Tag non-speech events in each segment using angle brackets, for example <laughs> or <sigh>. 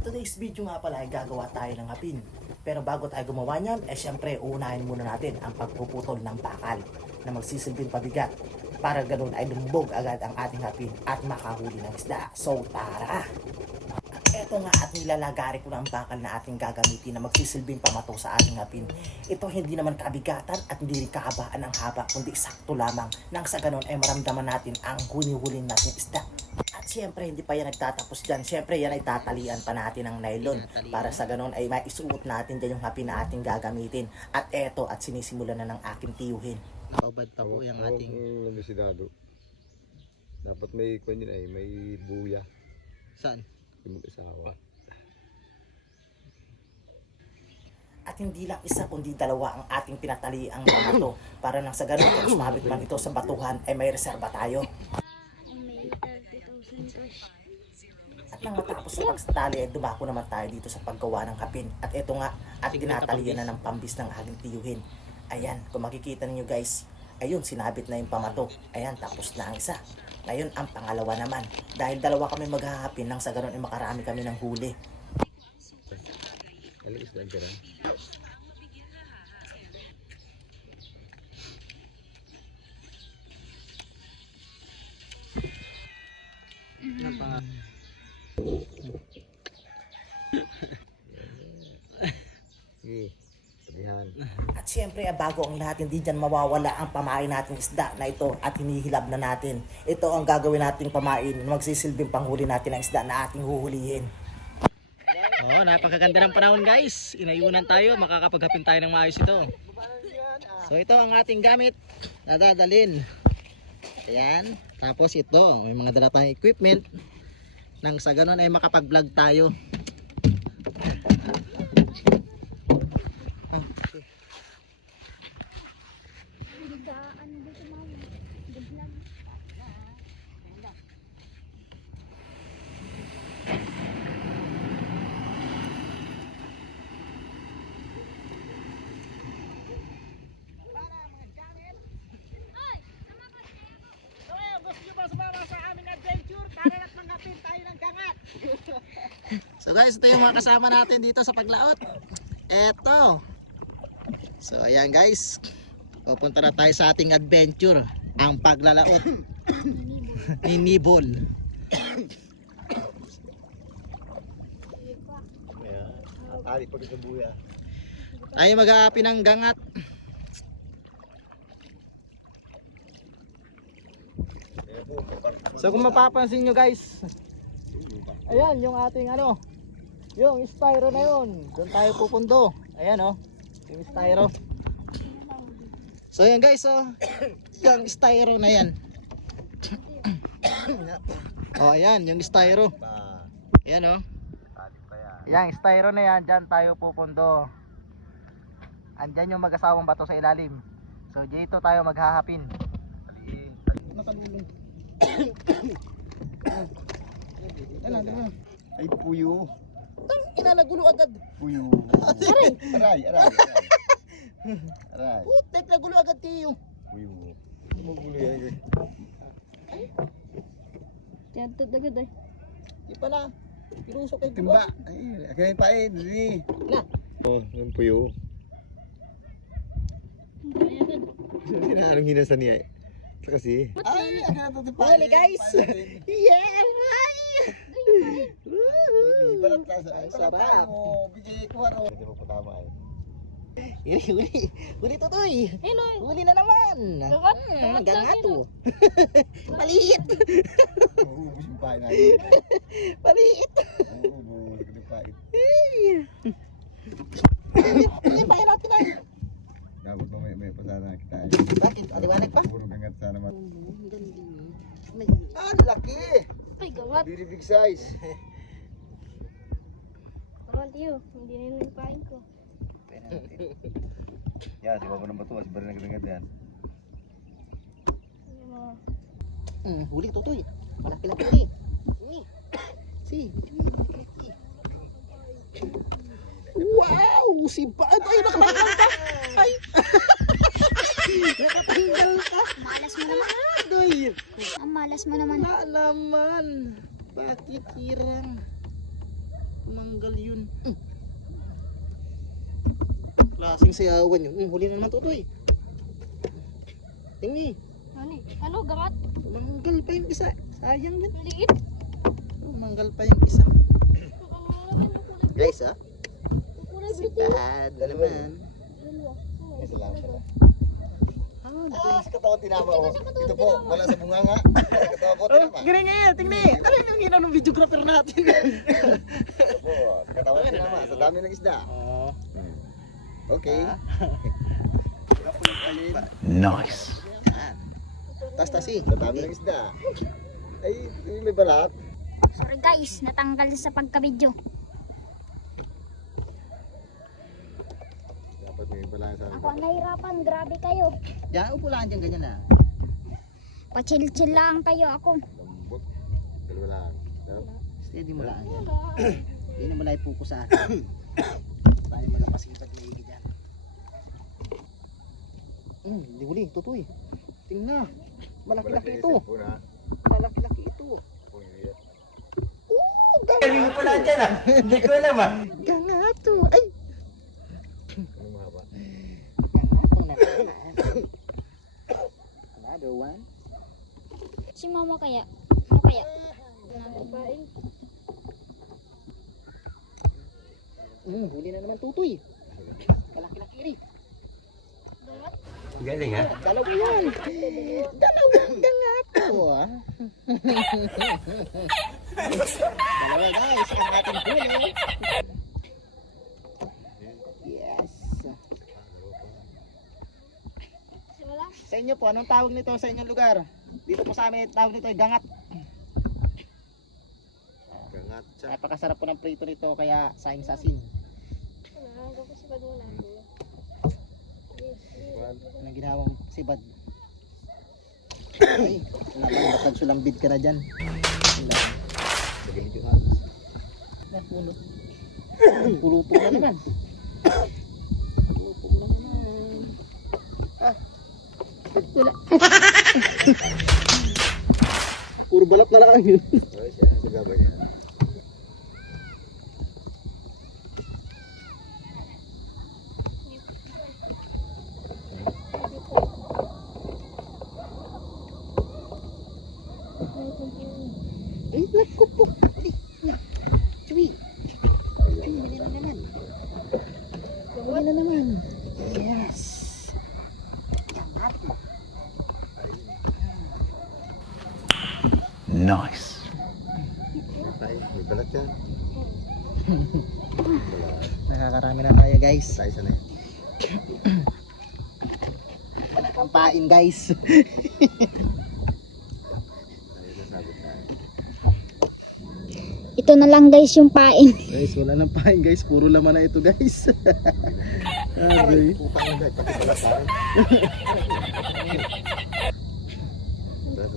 today's video nga pala ay gagawa tayo ng hapin. Pero bago tayo gumawa niyan, eh syempre uunahin muna natin ang pagpuputol ng bakal na magsisilbing pabigat para ganun ay lumubog agad ang ating hapin at makahuli ng isda. So tara! Eto nga at nilalagari ko na ang bakal na ating gagamitin na magsisilbing pamato sa ating hapin. Ito hindi naman kabigatan at hindi rin kahabaan ang haba kundi sakto lamang nang sa ganun ay maramdaman natin ang huni-huli natin isda. At siyempre hindi pa yan nagtatapos dyan. Siyempre yan ay tatalian pa natin ng nylon para sa ganun ay maisuot natin dyan yung hapin na ating gagamitin. At eto at sinisimulan na ng aking tiyuhin. Nakaubad pa po yung ating Ang. Dapat may kwan yun ay may buya. saan? Mag-asawa. At hindi lang isa kundi dalawa ang ating pinatali ang pamato <coughs> para nang sa ganun kung sumabit man ito sa batuhan ay may reserba tayo. May 30,000 cash. At nang matapos sa pagstali ay dumako naman tayo dito sa paggawa ng kapin. At ito nga, at tinatalian na ng pambis ng aking tiyuhin. Ayan, kung makikita ninyo guys, ayun, sinabit na yung pamato. Ayan, tapos na ang isa. Ngayon, ang pangalawa naman. Dahil dalawa kami maghahapin nang sa ganun ay makarami kami ng huli. Alis na ka siyempre, ah, bago ang lahat, hindi dyan mawawala ang pamain nating isda na ito at hinihilab na natin. Ito ang gagawin nating pamain magsisilbing panghuli natin ng isda na ating huhulihin. oh, napakaganda ng panahon guys. Inayunan tayo, makakapaghapin tayo ng maayos ito. So ito ang ating gamit na dadalhin. Ayan. Tapos ito, may mga dala tayong equipment. Nang sa ganun ay makapag-vlog tayo. So guys, ito yung mga kasama natin dito sa paglaot. Eto. So ayan guys. Pupunta na tayo sa ating adventure. Ang paglalaot. <coughs> ni Nibol. Atali pag sa buya. Tayo mag-aapi ng gangat. So kung mapapansin nyo guys. Ayan yung ating ano. Yung styro na yun. Doon tayo pupundo. Ayan oh. Yung styro. So ayan guys oh. <coughs> yung styro na yan. <coughs> oh ayan yung styro. Ayan oh. Yan. Yang styro na yan, dyan tayo pupundo. Andyan yung mag-asawang bato sa ilalim. So dito tayo maghahapin. Nakalulong. Ay puyo. Ina nagulo agad. Puyo. Aray. Aray. Aray. Aray. Putek nagulo agad tiyo. Puyo. Magulo yan. Tiyadtad agad eh. Di pa na. Pirusok kay Timba. Ay, kaya pa eh. Dili. Na. Oh, yung puyo. Ay agad. Sinarang hinasa niya eh. Ito kasi. Ay, agad na Huli guys. Yeah. Balat na sa Ay, sarap. Bigay ko aro. Hindi mo patama eh. <laughs> Huli, huli. Huli tutoy. Hello. Huli na naman. Gangat. Hmm, Gangat lang gangato. <laughs> Maliit. Uubos yung pain natin. <laughs> Maliit. Uubos yung pain. Hindi pa natin ay. Dapat ba may, may pasana kita eh. Bakit? Aliwanag pa? Puro gangat sana mat. Ah, laki. Ay, gangat. Very big size. Naman tiyo. Hindi na yung pain ko. Yan, si Papa ng bato. Si Barry nagdagat yan. Hmm, huli tutoy. Malaki-laki ni. Ni. Si. Wow! Si Bad! Ay, nakatanggal ka! Ay! <laughs> nakatanggal ka! Malas mo naman. Adoy! Ang malas mo naman. Na naman! Bakit hirang? Tumanggal. Tanggal yun. Mm. Klaseng sayawan yun. Mm, huli na naman tutoy. Tingi. Ano eh? Ano? Gangat? Manggal pa yung isa. Sayang yan. Liit. Oh, manggal pa yung isa. Guys, ah. ang kulay Si blue. Dad naman. May salamat pala. Ah, Ah, sa katawan tinama oh. Ito po, wala sa bunganga. Sa katawan po <laughs> Oh, tinama. gini nga yan, tingni. Ano yung ginawa ng videographer natin? Ito po, sa katawan tinama. Sa dami ng isda. Okay. <laughs> Nice. Tas-tasi. Sa dami ng isda. Ay, may balat. Sorry guys, natanggal sa pagka-video. Dapat may balat sa Ako ang nahirapan, grabe kayo. Yan, upo lang dyan, ganyan na. Pa-chill-chill lang kayo ako. lambot. Dalawa lang. Steady mo lang. Hindi naman ay puko sa atin. <coughs> Tayo mo lang pasipag na higit yan. Hmm, di huli, tutoy. Tingnan. Malaki-laki ito. Malaki-laki ito. Po, yun. Galing mo pala dyan ah. <laughs> Hindi ko alam ah. Gangato. Ay! Ano? Gangato na naman. Another one. Si mama kaya? Ano kaya? Hmm, huli na naman tutoy. Malaki-laki rin. Galing ha? Dalawa yan. Dalawang gangato ah. Dalawa guys, ang ating huli. Yes. Sa inyo po, anong tawag nito sa inyong lugar? Dito po sa amin, tawag nito ay gangat. Gangat siya. Napakasarap po ng prito nito, kaya saing sasin. Ano ko si Paduna? Juan. Anong ginawang sibad? Ay, naman, ba't nagsulambid ka na dyan? Magaling yung hangis. Napulot. Pulupog na naman. Pulupog na naman. Ah. Wala. Puro balat na lang yun. Ay, siya. Nagaba niya. Ay, naku po. Dali. na. Chewy. Chewy, huli na naman. Huli na naman. Yes. Ay, may balat yan. Nakakarami na tayo guys. Sa isa na yan. Pampain guys. <laughs> Ito na lang guys yung pain. <laughs> guys, wala nang pain guys. Puro laman na ito guys. Aray. <laughs>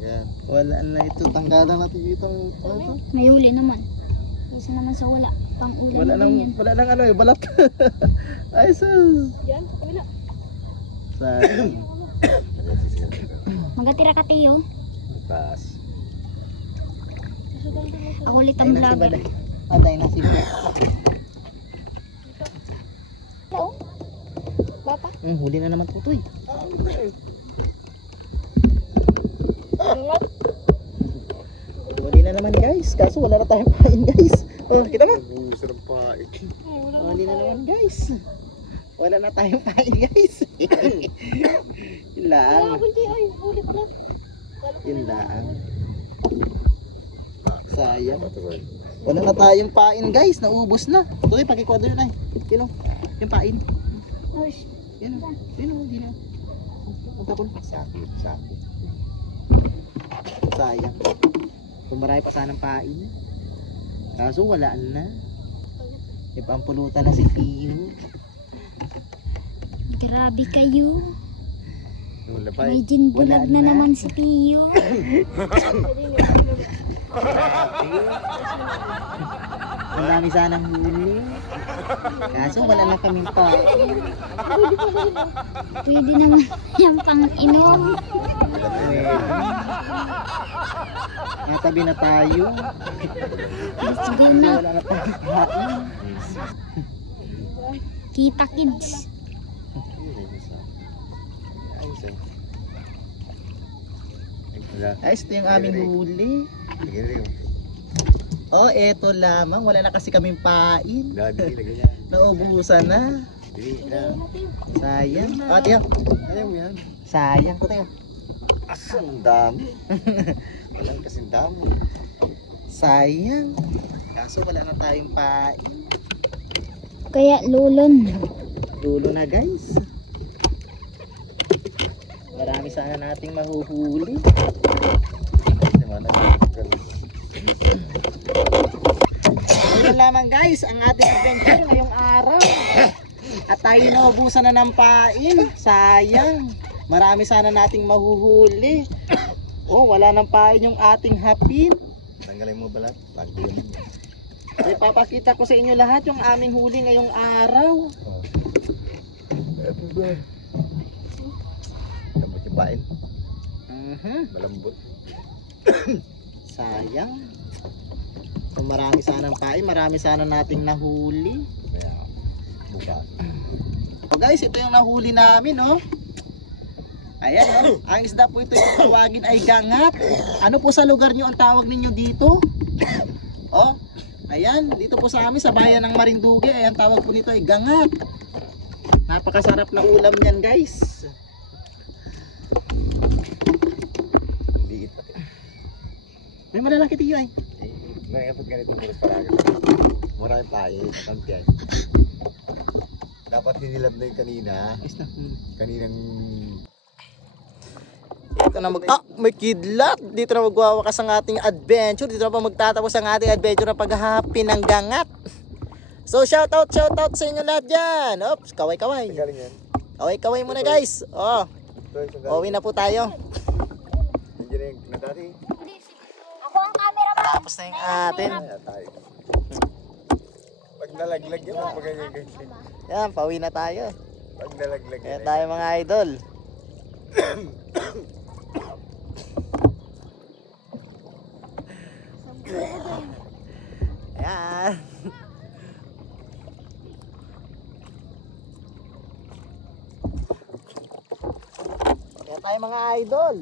Yan. Wala na ito. Tanggalan natin itong ano to? May huli naman. Isa naman sa wala. Pang ulam Wala na nang yan. wala nang ano eh, balat. <laughs> Ay sus. Diyan, wala. Sayang. Magatira ka tiyo. Taas. Ako ulit ang na. Baday. Aday na si Baday. Hello? Bata? Hmm, huli na naman tutoy. Gangat? Huli na naman guys. Kaso wala na tayong pain guys. Oh, kita? Nag-uusap ng pain. Huli na naman guys. Wala na tayong pain guys. <laughs> Yun lang. Hindi ay, huli pala. Yun lang. Sayang. Wala na tayong pain guys. Naubos na. Tuloy, pagkikwado yun ay. Yun o. Yung pain. Yun o. Yun o. Hindi na. Ang tapon. Sakit, sakit. Sayang. Kung marami pa sanang pain. Kaso wala na. Ipampulutan na si Pio. Grabe kayo. Wala pa May eh. ginbulag Wala na na. naman si Pio. <coughs> <coughs> <coughs> Ang dami sanang huli. Kaso wala na kaming pain. Pwede naman yung pang inom. Natabi na tayo. Go na. Wala na pain. Kita Kids. Ayos. Ay, ito yung aming huli. Oh, eto lamang. Wala na kasi kaming pain. <laughs> Naubusan na. Sayang. Oh, tiyo. Sayang ko tiyo. Asan dami. <laughs> Walang kasing dami. Sayang. Kaso wala na tayong pain. Kaya lulon. Dulo na guys. Marami sana nating mahuhuli. Kasi nagkakal. Ayun lamang guys, ang ating adventure ngayong araw. At tayo naubusan na ng pain. Sayang. Marami sana nating mahuhuli. Oh, wala nang pain yung ating hapin. Tanggalin mo balat. Mo. Ay, papakita ko sa inyo lahat yung aming huli ngayong araw. Eto ba? Lambot yung pain. Mhm. Malambot. Sayang. Kung marami sanang pain, marami sana nating nahuli. Kaya, bukas. So guys, ito yung nahuli namin, oh. Ayan, oh. Ang isda po ito yung tawagin ay gangat. Ano po sa lugar nyo ang tawag ninyo dito? Oh, ayan. Dito po sa amin, sa bayan ng Marinduque, ayan tawag po nito ay gangat. Napakasarap na ulam yan, guys. Ang liit pati. May malalaki tiyo ay. Nakikipag ganito mo parang Maraming pain. Kampiyan. Dapat hinilab na yung kanina. Hmm. Kaninang Ito na mag... Ah, may kidlat! Dito na magwawakas ang ating adventure. Dito na pa magtatapos ang ating adventure na paghahapi ng gangat. So, shout out, shout out sa inyo lahat dyan. Oops, kaway-kaway. galing yan. Kaway-kaway muna guys. Oh, uwi na po tayo. Nandiyan na yung nadati. Ako ang camera mo. Tapos na yung atin. Pag nalaglag yun, pag ganyan ganyan. Yan, pauwi na tayo. Pag nalaglag yun. tayo mga idol. Ayan. Kaya tayo mga idol.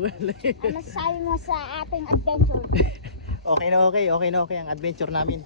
Wala. Ano sabi mo sa ating adventure? <laughs> Okay na okay, okay na okay ang adventure namin.